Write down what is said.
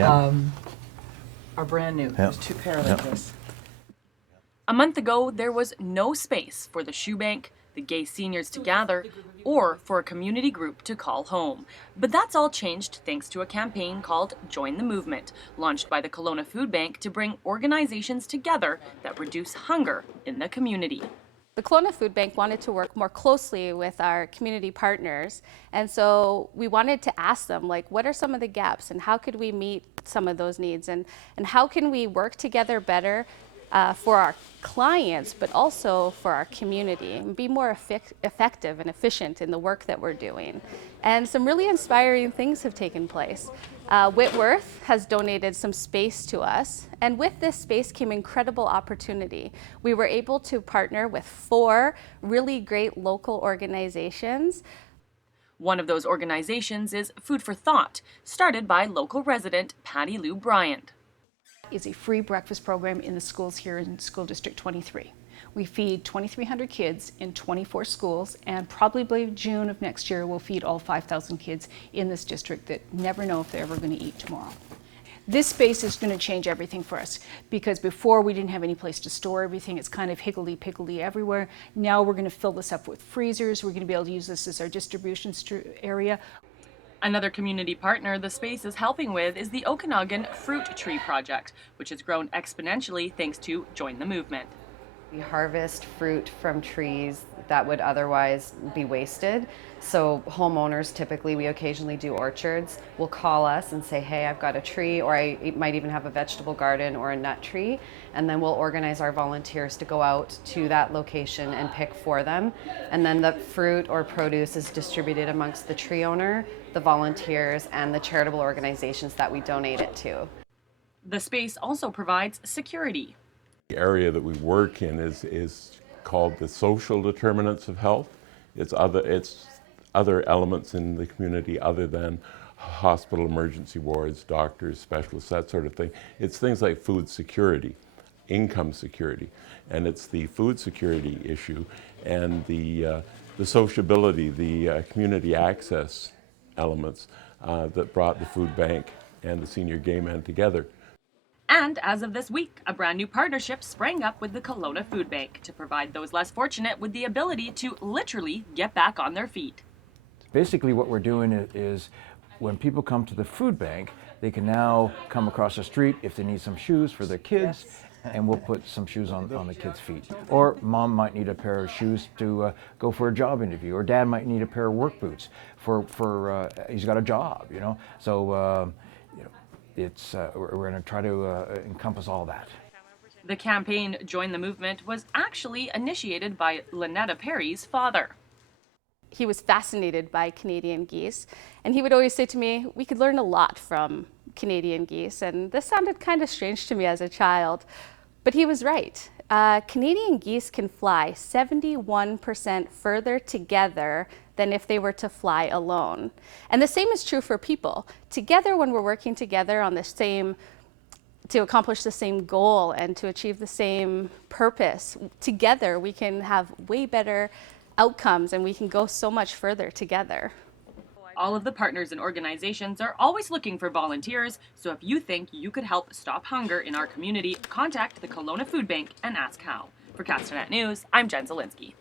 are brand new. There's two pair like this. A month ago, there was no space for the shoe bank, the gay seniors to gather, or for a community group to call home. But that's all changed thanks to a campaign called Join the Movement, launched by the Kelowna Food Bank to bring organizations together that reduce hunger in the community. The Kelowna Food Bank wanted to work more closely with our community partners, and so we wanted to ask them, like, what are some of the gaps and how could we meet some of those needs, and how can we work together better for our clients, but also for our community, and be more effective and efficient in the work that we're doing. And some really inspiring things have taken place. Whitworth has donated some space to us, and with this space came incredible opportunity. We were able to partner with 4 really great local organizations. One of those organizations is Food for Thought, started by local resident Patty Lou Bryant. Is a free breakfast program in the schools here in School District 23. We feed 2,300 kids in 24 schools, and probably by June of next year we'll feed all 5,000 kids in this district that never know if they're ever going to eat tomorrow. This space is going to change everything for us, because before we didn't have any place to store everything. It's kind of higgledy-piggledy everywhere. Now we're going to fill this up with freezers. We're going to be able to use this as our distribution area. Another community partner the space is helping with is the Okanagan Fruit Tree Project, which has grown exponentially thanks to Join the Movement. We harvest fruit from trees that would otherwise be wasted. So homeowners, typically we occasionally do orchards, will call us and say, hey, I've got a tree, or I might even have a vegetable garden or a nut tree, and then we'll organize our volunteers to go out to that location and pick for them. And then the fruit or produce is distributed amongst the tree owner, the volunteers, and the charitable organizations that we donate it to. The space also provides security. The area that we work in is called the social determinants of health. It's other elements in the community other than hospital emergency wards, doctors, specialists, that sort of thing. It's things like food security, income security, and it's the food security issue and the sociability, the community access elements that brought the food bank and the senior gay men together. And as of this week, a brand new partnership sprang up with the Kelowna Food Bank to provide those less fortunate with the ability to literally get back on their feet. Basically what we're doing is when people come to the food bank, they can now come across the street if they need some shoes for their kids, and we'll put some shoes on the kids' feet. Or mom might need a pair of shoes to go for a job interview, or dad might need a pair of work boots for he's got a job, you know. So we're going to try to encompass all that. The campaign Join the Movement was actually initiated by Lynetta Perry's father. He was fascinated by Canadian geese, and he would always say to me, we could learn a lot from Canadian geese, and this sounded kind of strange to me as a child, but he was right. Canadian geese can fly 71% further together than if they were to fly alone. And the same is true for people. Together, when we're working together on the same, to accomplish the same goal and to achieve the same purpose, together we can have way better outcomes and we can go so much further together. All of the partners and organizations are always looking for volunteers, so if you think you could help stop hunger in our community, contact the Kelowna Food Bank and ask how. For Castanet News, I'm Jen Zielinski.